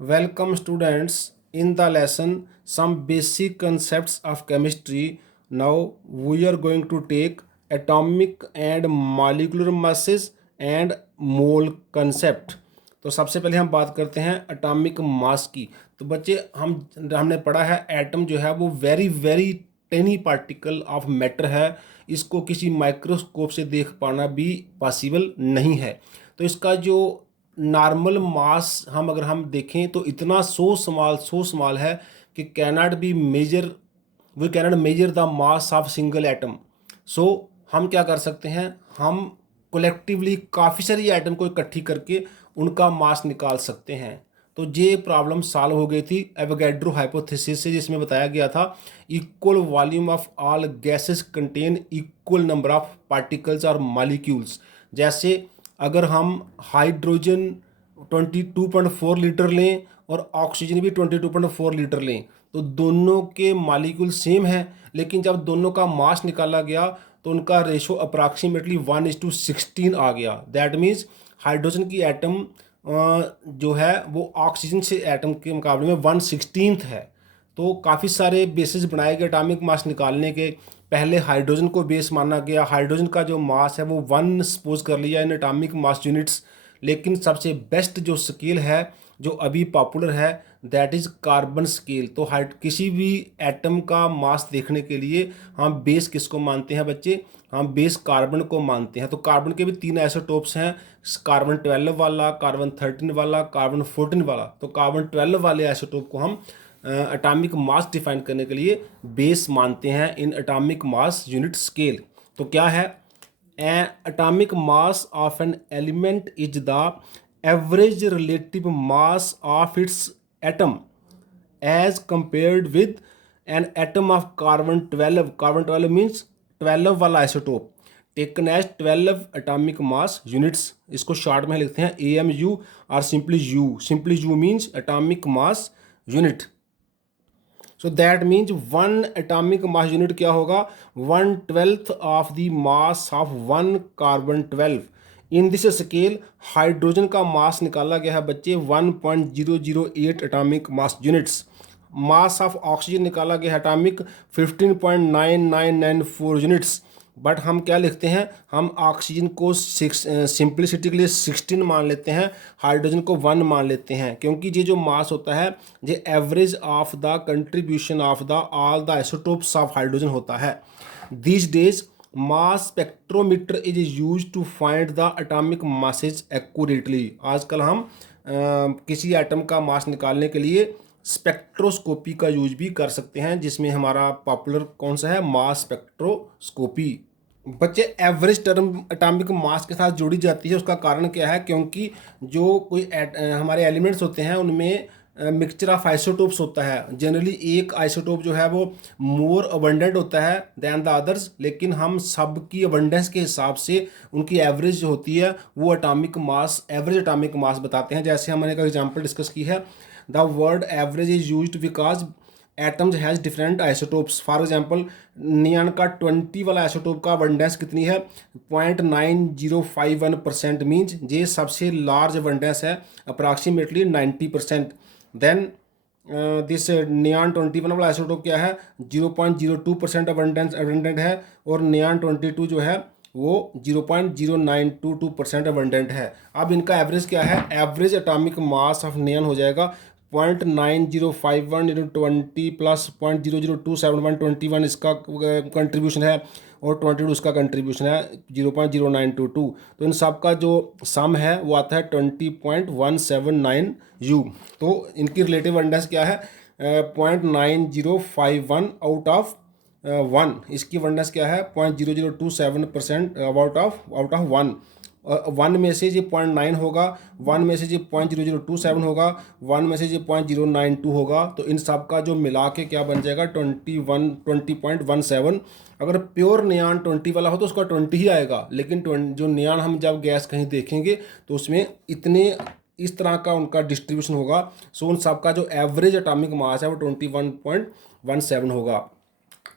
Welcome students in the lesson some basic concepts of chemistry. Now we are going to take atomic and molecular masses and mole concept. तो सबसे पहले हम बात करते हैं atomic mass की। तो बच्चे हमने पढ़ा है एटम जो है वो very very tiny particle of matter है। इसको किसी माइक्रोस्कोप से देख पाना भी पॉसिबल नहीं है। तो इसका जो नॉर्मल मास अगर हम देखें तो इतना सो स्मॉल है कि cannot be measure, we cannot measure the mass of single atom. So हम क्या कर सकते हैं, हम कोलेक्टिवली काफ़ी सारी एटम को इकट्ठी करके उनका मास निकाल सकते हैं। तो ये प्रॉब्लम सॉल्व हो गई थी एवोगैड्रो हाइपोथेसिस से, जिसमें बताया गया था equal volume of all gases contain equal number of particles और मॉलिक्यूल्स। जैसे अगर हम हाइड्रोजन 22.4 लीटर लें और ऑक्सीजन भी 22.4 लीटर लें तो दोनों के मॉलिक्यूल सेम है, लेकिन जब दोनों का मास निकाला गया तो उनका रेशो अप्रॉक्सीमेटली 1:16 आ गया। दैट मीन्स हाइड्रोजन की एटम जो है वो ऑक्सीजन से एटम के मुकाबले में 1/16 है। तो काफ़ी सारे बेसिस बनाए गए एटॉमिक मास निकालने के। पहले हाइड्रोजन को बेस माना गया, हाइड्रोजन का जो मास है वो 1 सपोज कर लिया इन एटॉमिक मास यूनिट्स। लेकिन सबसे बेस्ट जो स्केल है जो अभी पॉपुलर है दैट इज़ कार्बन स्केल। तो किसी भी एटम का मास देखने के लिए हम बेस किसको मानते हैं बच्चे, हम बेस कार्बन को मानते हैं। तो कार्बन के भी 3 आइसोटोप्स हैं, कार्बन 12 वाला, कार्बन 13 वाला, कार्बन 14 वाला। तो कार्बन 12 वाले आइसोटोप को हम एटॉमिक मास डिफाइन करने के लिए बेस मानते हैं in atomic mass unit scale. तो क्या है, atomic mass of an element is the average relative mass of its atom as compared with an atom of carbon 12। Carbon 12 means 12 वाला isotope taken as 12 atomic mass units. इसको short में लिखते हैं AMU और simply u means atomic mass unit. So that means 1 atomic mass unit क्या होगा, 1/12 of the mass of 1 carbon 12। In this scale hydrogen का मास निकाला गया है बच्चे 1.008 atomic mass units. Mass of oxygen निकाला गया है एटॉमिक 15.9994 यूनिट्स। बट हम क्या लिखते हैं, हम ऑक्सीजन को सिंप्लिसिटी के लिए 16 मान लेते हैं, हाइड्रोजन को 1 मान लेते हैं, क्योंकि ये जो मास होता है ये average of the contribution of the all the isotopes of hydrogen होता है। These days mass spectrometer is use to find the atomic masses accurately. आजकल हम किसी एटम का मास निकालने के लिए स्पेक्ट्रोस्कोपी का यूज भी कर सकते हैं, जिसमें हमारा पॉपुलर कौन सा है, मास स्पेक्ट्रोस्कोपी। बच्चे एवरेज टर्म एटॉमिक मास के साथ जोड़ी जाती है, उसका कारण क्या है, क्योंकि जो कोई हमारे एलिमेंट्स होते हैं उनमें मिक्सचर ऑफ आइसोटोप्स होता है। जनरली एक आइसोटोप जो है वो मोर अबंडेंट होता है दैन द अदर्स, लेकिन हम सब की अबंडेंस के हिसाब से उनकी एवरेज जो होती है वो atomic mass, average atomic mass बताते हैं। जैसे हमने एक एग्जांपल डिस्कस की है, the word average is used because atoms has different isotopes. For example neon का 20 वाला आइसोटोप का अबंडेंस कितनी है, 0.9051% मीन्स ये सबसे लार्ज अबंडेंस है, अप्रॉक्सीमेटली 90%। देन दिस नियॉन 21 वाला आइसोटोप क्या है, 0.02% अबंडेंट है, और नियॉन 22 जो है वो 0.0922% अबंडेंट है। अब इनका एवरेज क्या है, average atomic mass of neon हो जाएगा 0.9051 × 20 प्लस 0.00271, 21 इसका कंट्रीब्यूशन है और 22 इसका कंट्रीब्यूशन है 0.0922। तो इन सब का जो सम है वो आता है 20.179 U। तो इनकी रिलेटिव अबंडेंस क्या है, 0.9051 आउट ऑफ 1। इसकी अबंडेंस क्या है, 0.0027% आउट ऑफ 1। 1 में से ये 0.9 होगा, 1 में से ये 0.0027 होगा, 1 में से ये 0.092 होगा। तो इन सब का जो मिला के क्या बन जाएगा, 20.17। अगर प्योर नियॉन 20 वाला हो तो उसका 20 ही आएगा, लेकिन जो नियॉन हम जब गैस कहीं देखेंगे तो उसमें इतने इस तरह का उनका डिस्ट्रीब्यूशन होगा। सो उन सब का जो एवरेज एटॉमिक मास है वो 21.17 होगा,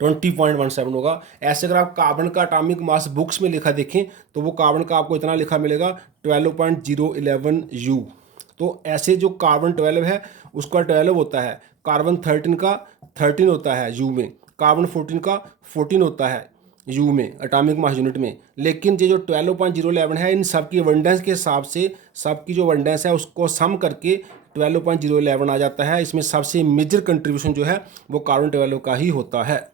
20.17 होगा। ऐसे अगर आप कार्बन का एटॉमिक मास बुक्स में लिखा देखें तो वो कार्बन का आपको इतना लिखा मिलेगा 12.011 U। तो ऐसे जो कार्बन 12 है उसका 12 होता है, कार्बन 13 का 13 होता है यू में, कार्बन 14 का 14 होता है यू में एटॉमिक मास यूनिट में। लेकिन ये जो 12.011 है इन सब की अबंडेंस के हिसाब से सबकी जो अबंडेंस है उसको सम करके 12.011 आ जाता है। इसमें सबसे मेजर कंट्रीब्यूशन जो है वो कार्बन 12 का ही होता है।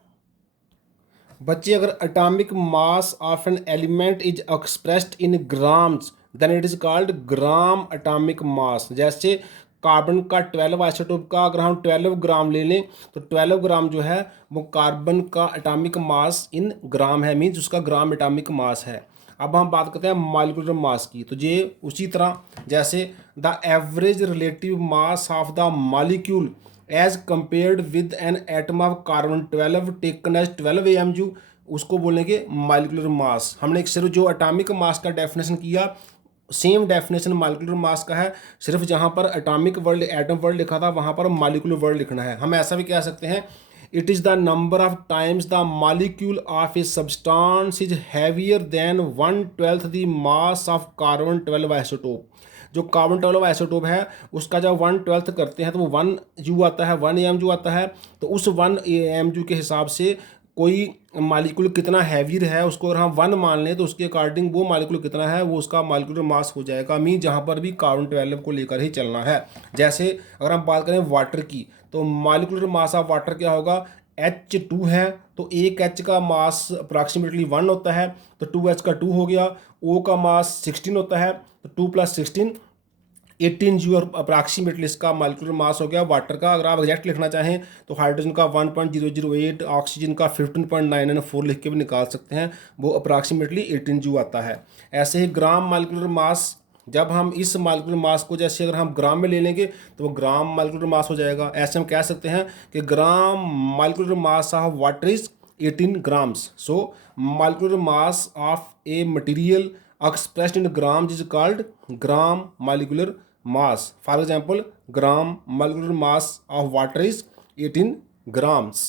बच्चे अगर atomic mass of an element is expressed in grams then it is called gram atomic mass. जैसे कार्बन का 12 आइसोटोप का अगर हम 12 ग्राम ले लें तो 12 ग्राम जो है वो कार्बन का एटॉमिक मास इन ग्राम है, मीन्स उसका ग्राम एटॉमिक मास है। अब हम बात करते हैं मॉलिक्यूलर मास की, तो ये उसी तरह जैसे the average relative mass of the molecule as compared with an atom of carbon 12 taken as 12 AMU, उसको बोलेंगे मॉलिक्यूलर मास। हमने एक सिर्फ जो एटॉमिक मास का डेफिनेशन किया सेम डेफिनेशन मॉलिक्यूलर मास का है, सिर्फ जहाँ पर एटॉमिक वर्ड एटम वर्ड लिखा था वहाँ पर मॉलिक्यूलर वर्ड लिखना है। हम ऐसा भी कह सकते हैं it is the number of times the molecule of a substance is heavier than 1/12 the mass of carbon 12 isotope. जो कार्बन 12 आइसोटोप है उसका जब 1/12 करते हैं तो वो 1U आता है, 1 AMU आता है। तो उस 1 AMU के हिसाब से कोई मालिक्यूल कितना हैवियर है उसको अगर हम 1 मान लें तो उसके अकॉर्डिंग वो मालिक्यूल कितना है वो उसका मालिक्यूलर मास हो जाएगा, मीन जहाँ पर भी कार्बन 12 को लेकर ही चलना है। जैसे अगर हम बात करें वाटर की तो मालिक्यूलर मास ऑफ वाटर क्या होगा, H2 है तो एक H का मास अप्रॉक्सीमेटली 1 होता है, तो 2H का 2 हो गया। O का मास 16 होता है तो 2 + 16 18U और अप्रॉक्सीमेटली इसका मालिक्यूलर मास हो गया वाटर का। अगर आप एग्जैक्ट लिखना चाहें तो हाइड्रोजन का 1.008, ऑक्सीजन का 15.994 लिख के भी निकाल सकते हैं, वो अप्रॉक्सीमेटली 18U आता है। ऐसे ही ग्राम मालिक्यूलर मास, जब हम इस मालिक्यूलर मास को जैसे अगर हम ग्राम में ले लेंगे तो वो ग्राम मालिक्यूलर मास हो जाएगा। ऐसे हम कह सकते हैं कि gram molecular mass of water is 18 grams. So molecular mass of a material expressed in grams is called gram molecular mass. For example, gram molecular mass of water is 18 grams.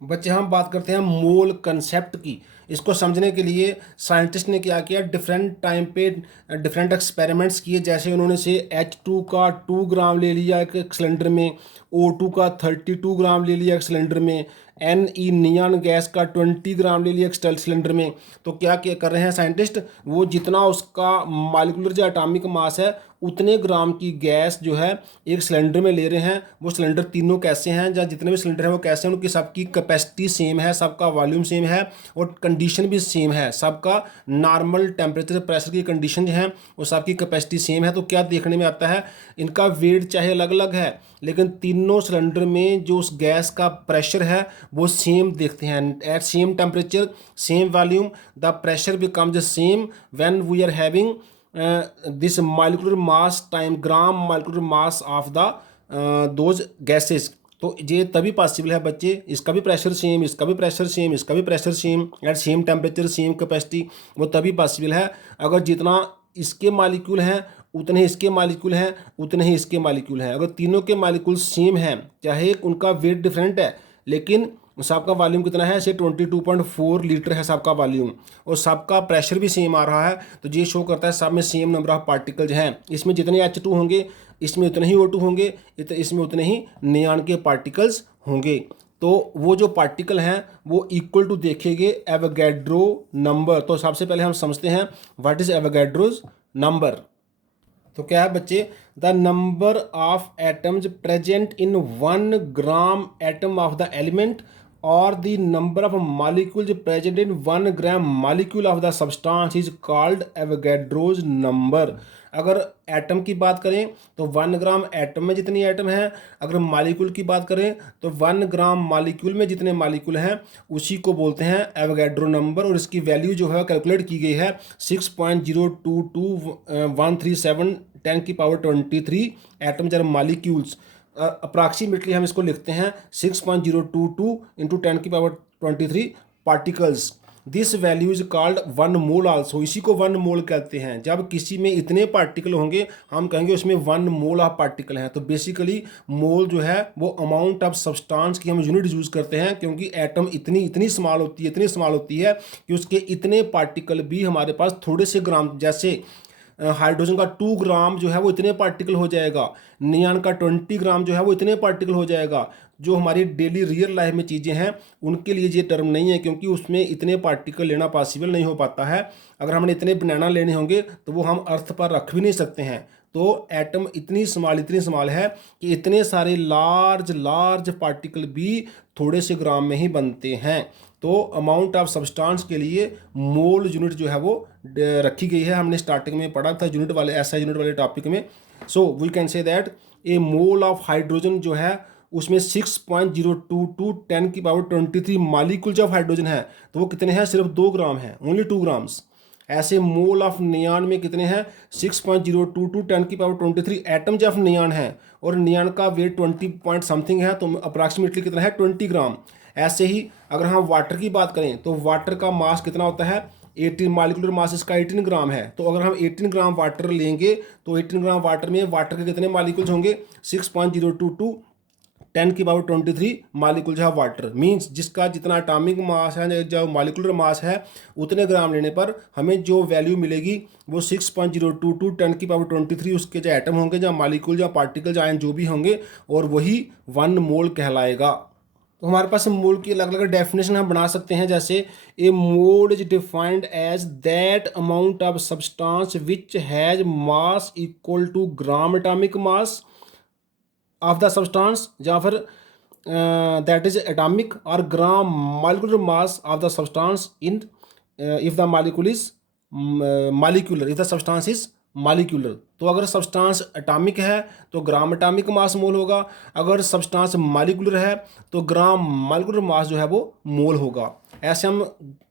बच्चे हम बात करते हैं मोल कंसेप्ट की। इसको समझने के लिए साइंटिस्ट ने क्या किया, डिफरेंट टाइम पे डिफरेंट एक्सपेरिमेंट्स किए। जैसे उन्होंने से H2 का 2 ग्राम ले लिया एक सिलेंडर में, O2 का 32 ग्राम ले लिया एक सिलेंडर में, Ne नियॉन गैस का 20 ग्राम ले लिया एक सिलेंडर में। तो क्या क्या कर रहे हैं साइंटिस्ट, वो जितना उसका मॉलिक्यूलर जो एटॉमिक मास है उतने ग्राम की गैस जो है एक सिलेंडर में ले रहे हैं। वो सिलेंडर तीनों कैसे हैं या जितने भी सिलेंडर हैं वो कैसे हैं, उनकी सबकी कैपेसिटी सेम है, सबका वॉल्यूम सेम है और कंडीशन भी सेम है, सबका नॉर्मल टेम्परेचर प्रेशर की कंडीशन जो है वो सबकी कैपेसिटी सेम है। तो क्या देखने में आता है, इनका वेट चाहे अलग अलग है लेकिन तीनों सिलेंडर में जो उस गैस का प्रेशर है वो सेम देखते हैं। At same temperature same volume the pressure becomes the same when we are having this molecular mass time gram molecular mass of the those gases. तो ये तभी पॉसिबल है बच्चे, इसका भी प्रेशर सेम, इसका भी प्रेशर सेम, इसका भी pressure same, at same temperature same capacity, वो तभी पॉसिबल है अगर जितना इसके मालिक्यूल हैं उतने ही इसके मालिक्यूल हैं, उतने ही इसके मालिक्यूल हैं। अगर तीनों के मालिक्यूल सेम हैं, चाहे उनका वेट डिफरेंट है लेकिन सबका वॉल्यूम कितना है, से 22.4 लीटर है सबका वॉल्यूम और सबका प्रेशर भी सेम आ रहा है, तो ये शो करता है सब में सेम नंबर ऑफ पार्टिकल्स हैं। इसमें जितने H2 होंगे इसमें उतने ही O2 होंगे, इसमें उतने ही नियॉन के पार्टिकल्स होंगे। तो वो जो पार्टिकल हैं वो इक्वल टू देखेंगे एवोगैड्रो नंबर। तो सबसे पहले हम समझते हैं व्हाट इज एवोगैड्रोज नंबर। तो क्या है बच्चे, the number of atoms present in 1 gram atom of the element और the number of molecules present in 1 gram molecule of the substance is called Avogadro's number. अगर एटम की बात करें तो 1 ग्राम एटम में जितनी एटम है, अगर मॉलिक्यूल की बात करें तो 1 ग्राम मॉलिक्यूल में जितने मॉलिक्यूल हैं उसी को बोलते हैं एवोगैड्रो नंबर। और इसकी वैल्यू जो है कैलकुलेट की गई है 6.022137 10⁻23 एटम्स और मॉलिक्यूल्स। अप्रॉक्सीमेटली हम इसको लिखते हैं 6.022 into 10⁻23 particles. This value is called 1 mole also. इसी को 1 मोल कहते हैं। जब किसी में इतने पार्टिकल होंगे हम कहेंगे उसमें 1 मोल ऑफ पार्टिकल हैं। तो बेसिकली मोल जो है वो अमाउंट ऑफ सब्सटेंस की हम यूनिट यूज़ करते हैं, क्योंकि एटम इतनी स्मॉल होती है कि उसके इतने पार्टिकल भी हमारे पास थोड़े से ग्राम, जैसे हाइड्रोजन का 2 ग्राम जो है वो इतने पार्टिकल हो जाएगा, नियॉन का 20 ग्राम जो है वो इतने पार्टिकल हो जाएगा। जो हमारी डेली रियल लाइफ में चीज़ें हैं उनके लिए ये टर्म नहीं है, क्योंकि उसमें इतने पार्टिकल लेना पॉसिबल नहीं हो पाता है। अगर हमने इतने बनाना लेने होंगे तो वो हम अर्थ पर रख भी नहीं सकते हैं। तो एटम इतनी स्मॉल है कि इतने सारे लार्ज लार्ज पार्टिकल भी थोड़े से ग्राम में ही बनते हैं। तो अमाउंट ऑफ सब्सटेंस के लिए मोल यूनिट जो है वो रखी गई है, हमने स्टार्टिंग में पढ़ा था यूनिट वाले ऐसा यूनिट वाले टॉपिक में। So we can say that a mole of hydrogen जो है उसमें 6.022 10⁻23 मॉलिक्यूल्स ऑफ हाइड्रोजन है, तो वो कितने हैं, सिर्फ 2 ग्राम है, ओनली 2 ग्राम्स। ऐसे मोल ऑफ नियॉन में कितने हैं, 6.022 10⁻23 एटम्स ऑफ नियॉन है, और नियॉन का वेट 20 पॉइंट समथिंग है, तो अप्रॉक्सीमेटली कितना है, 20 ग्राम। ऐसे ही अगर हम वाटर की बात करें तो वाटर का मास कितना होता है, 18 मालिकुलर मास इसका 18 ग्राम है। तो अगर हम 18 ग्राम वाटर लेंगे तो 18 ग्राम वाटर में वाटर के कितने मालिकुल्स होंगे, 6.022 10⁻23 मालिकुल्स ऑफ वाटर। मीन्स जिसका जितना एटॉमिक मास है, जो मालिकुलर मास है, उतने ग्राम लेने पर हमें जो वैल्यू मिलेगी वो 6.022 10⁻23 उसके जो एटम होंगे, जो मालिकुल, जो पार्टिकल, आयन जो भी होंगे, और वही 1 मोल कहलाएगा। तो हमारे पास मोल की अलग अलग डेफिनेशन हम बना सकते हैं, जैसे a mole is defined as that amount of substance which has mass equal to gram atomic mass of the substance, या फिर दैट इज एटॉमिक और gram molecular mass of the substance in if the molecule is molecular, if the substance is molecular. तो अगर substance atomic है तो ग्राम atomic मास मोल होगा, अगर substance molecular है तो ग्राम मॉलिक्यूलर मास जो है वो मोल होगा। ऐसे हम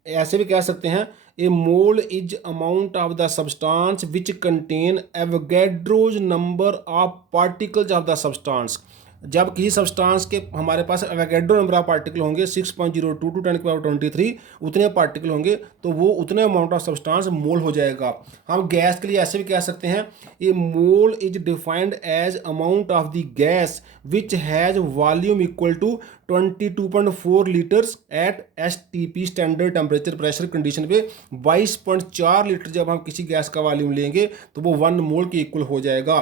ऐसे भी कह सकते हैं, a mole is amount of the substance which contain Avogadro's number of particles of the substance. जब किसी सब्सटेंस के हमारे पास एवोगैड्रो नंबर ऑफ पार्टिकल होंगे 6.022 10⁻23 उतने पार्टिकल होंगे, तो वो उतने अमाउंट ऑफ सब्सटेंस मोल हो जाएगा। हम गैस के लिए ऐसे भी कह सकते हैं, a mole is defined as amount of the gas which has volume equal to 22.4 litres at STP standard temperature pressure condition पे 22.4 लीटर जब हम किसी गैस का वॉल्यूम लेंगे तो वो 1 मोल के इक्वल हो जाएगा।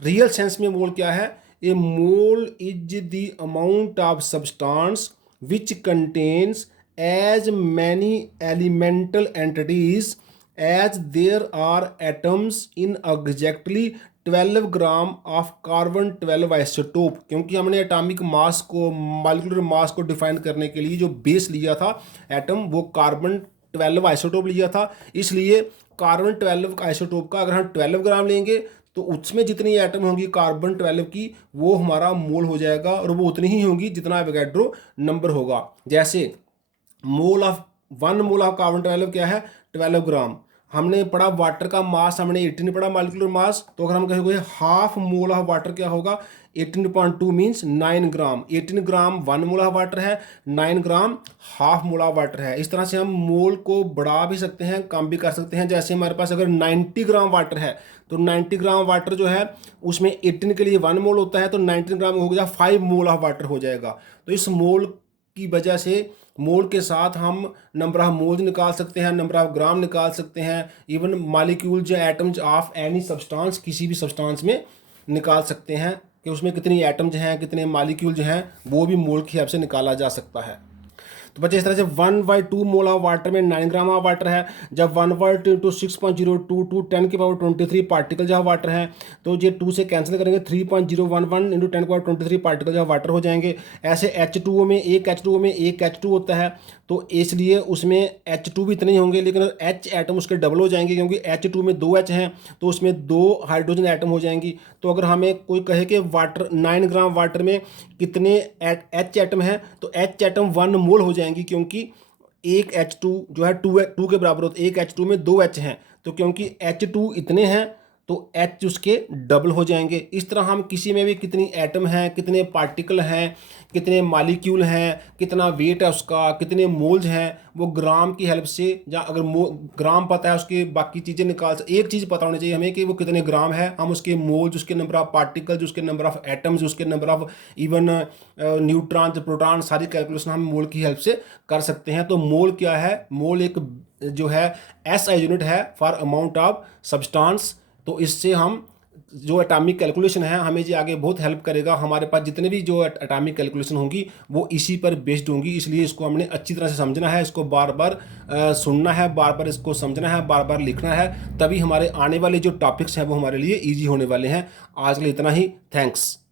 रियल सेंस में मोल क्या है, a mole is the amount of substance which contains as many elemental entities as there are atoms in exactly 12 gram of carbon 12 isotope. क्योंकि हमने एटॉमिक मास को, मॉलिक्यूलर मास को define करने के लिए जो बेस लिया था एटम, वो कार्बन 12 आइसोटोप लिया था, इसलिए कार्बन 12 आइसोटोप का अगर हम 12 ग्राम लेंगे तो उसमें जितनी एटम होंगी कार्बन 12 की वो हमारा मोल हो जाएगा, और वो उतनी ही होंगी जितना एवोगैड्रो नंबर होगा। जैसे mole of 1 mole of carbon 12 क्या है, 12 ग्राम। हमने पढ़ा वाटर का मास, हमने 18 पढ़ा मालिकुलर मास, तो अगर हम कहेंगे हाफ मोल ऑफ वाटर क्या होगा, 18.2 means 9 gram. 18 gram 1 mole of water है, 9 ग्राम हाफ मोल ऑफ वाटर है। इस तरह से हम मोल को बढ़ा भी सकते हैं, कम भी कर सकते हैं। जैसे हमारे पास अगर 90 ग्राम वाटर है तो 90 ग्राम वाटर जो है उसमें 18 के लिए 1 मोल होता है, तो 19 ग्राम हो गया 5 मोल ऑफ वाटर हो जाएगा। तो इस मोल की वजह से मोल के साथ हम नंबर ऑफ मोल्स निकाल सकते हैं, नंबर ऑफ ग्राम निकाल सकते हैं, इवन मॉलिक्यूल्स या एटम्स ऑफ एनी सब्सटेंस, किसी भी सब्सटेंस में निकाल सकते हैं कि उसमें कितनी एटम्स हैं, कितने मॉलिक्यूल्स हैं, वो भी मोल की हेल्प से निकाला जा सकता है। तो बच्चे इस तरह से 1/2 मोल ऑफ वाटर में 9 ग्राम ऑफ वाटर है। जब 1/2 6.022 10⁻23 पार्टिकल्स ऑफ वाटर हैं, तो ये 2 से कैंसिल करेंगे, 3.011 × 10⁻23 पार्टिकल्स ऑफ वाटर हो जाएंगे। ऐसे H2O में एक H2 होता है, तो इसलिए उसमें H2 भी इतने ही होंगे, लेकिन H एटम उसके डबल हो जाएंगे, क्योंकि H2 में 2 H हैं तो उसमें 2 हाइड्रोजन एटम हो जाएंगी। तो अगर हमें कोई कहे कि वाटर 9 ग्राम वाटर में कितने H एटम हैं, तो H एटम 1 मोल हो जाएंगी, क्योंकि एक H2 जो है 2 के बराबर होता है। एक H2 में 2 H हैं, तो क्योंकि H2 इतने हैं तो H उसके डबल हो जाएंगे। इस तरह हम किसी में भी कितनी एटम हैं, कितने पार्टिकल हैं, कितने मॉलिक्यूल हैं, कितना वेट है उसका, कितने मोल्स हैं, वो ग्राम की हेल्प से, या अगर ग्राम पता है उसके बाकी चीज़ें निकाल। एक चीज़ पता होनी चाहिए हमें कि वो कितने ग्राम है, हम उसके मोल्स, उसके नंबर ऑफ पार्टिकल्स, उसके नंबर ऑफ एटम्स, उसके number of even neutrons, proton, सारी कैलकुलेशन हम मोल की हेल्प से कर सकते हैं। तो मोल क्या है, मोल एक जो है SI यूनिट है फॉर अमाउंट ऑफ सब्सटेंस तो इससे हम जो एटॉमिक कैलकुलेशन है हमें जी आगे बहुत हेल्प करेगा। हमारे पास जितने भी जो एटॉमिक कैलकुलेशन होंगी वो इसी पर बेस्ड होंगी, इसलिए इसको हमने अच्छी तरह से समझना है, इसको बार बार सुनना है, बार बार इसको समझना है, बार बार लिखना है, तभी हमारे आने वाले जो टॉपिक्स हैं वो हमारे लिए ईजी होने वाले हैं। आज के लिए इतना ही। थैंक्स।